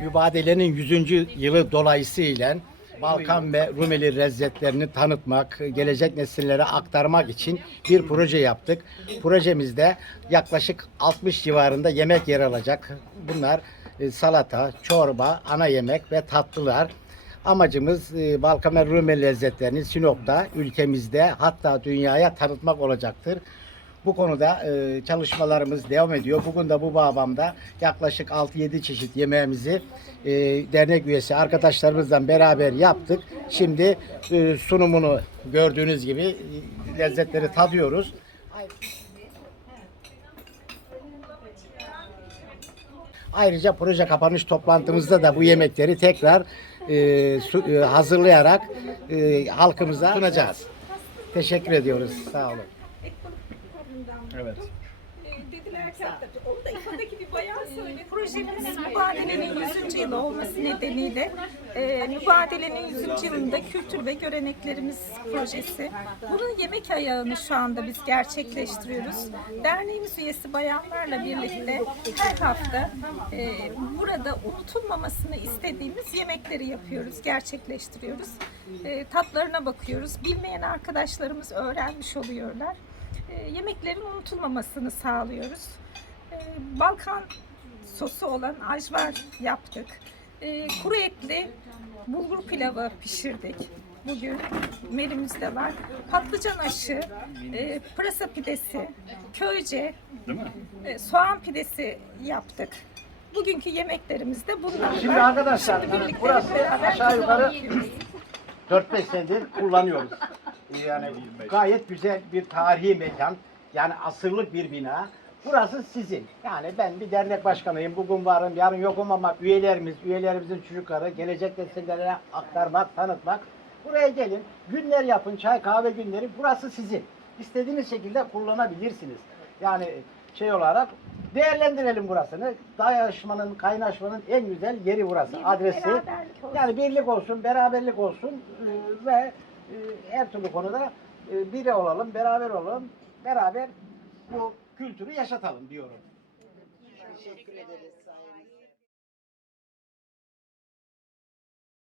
Mübadelenin 100. yılı dolayısıyla Balkan ve Rumeli lezzetlerini tanıtmak, gelecek nesillere aktarmak için bir proje yaptık. Projemizde yaklaşık 60 civarında yemek yer alacak. Bunlar e, salata, çorba, ana yemek ve tatlılar. Amacımız e, Balkan ve Rumeli lezzetlerini Sinop'ta, ülkemizde hatta dünyaya tanıtmak olacaktır. Bu konuda e, çalışmalarımız devam ediyor. Bugün de bu babamda yaklaşık 6-7 çeşit yemeğimizi e, dernek üyesi arkadaşlarımızla beraber yaptık. Şimdi e, sunumunu gördüğünüz gibi e, lezzetleri tadıyoruz. Ayrıca proje kapanış toplantımızda da bu yemekleri tekrar e, su- e, hazırlayarak e, halkımıza sunacağız. Teşekkür ediyoruz. Sağ olun. Evet. E, dediler ki hatta onu da İFA'daki bir bayan söyledi. Projemiz mübadelenin 100. yılı olması nedeniyle e, mübadelenin 100. yılında kültür ve göreneklerimiz projesi. Bunun yemek ayağını şu anda biz gerçekleştiriyoruz. Derneğimiz üyesi bayanlarla birlikte her hafta e, burada unutulmamasını istediğimiz yemekleri yapıyoruz, gerçekleştiriyoruz. E, tatlarına bakıyoruz. Bilmeyen arkadaşlarımız öğrenmiş oluyorlar yemeklerin unutulmamasını sağlıyoruz. E, Balkan sosu olan ajvar yaptık. E, kuru etli bulgur pilavı pişirdik. Bugün menümüzde var. Patlıcan aşı, e, pırasa pidesi, köyce, Değil mi? e, soğan pidesi yaptık. Bugünkü yemeklerimiz de bunlar Şimdi var. arkadaşlar Şimdi birlikte burası aşağı yukarı tadına bakıyoruz. 4-5 senedir kullanıyoruz. Yani gayet güzel bir tarihi mekan. Yani asırlık bir bina. Burası sizin. Yani ben bir dernek başkanıyım. Bugün varım, yarın yokum ama üyelerimiz, üyelerimizin çocukları gelecek nesillere aktarmak, tanıtmak. Buraya gelin, günler yapın, çay kahve günleri. Burası sizin. İstediğiniz şekilde kullanabilirsiniz. Yani şey olarak değerlendirelim burasını. Dayanışmanın, kaynaşmanın en güzel yeri burası. Birlik, Adresi. Yani birlik olsun, beraberlik olsun e, ve her türlü konuda e, biri olalım, beraber olalım, beraber bu kültürü yaşatalım diyorum. Teşekkür ederiz.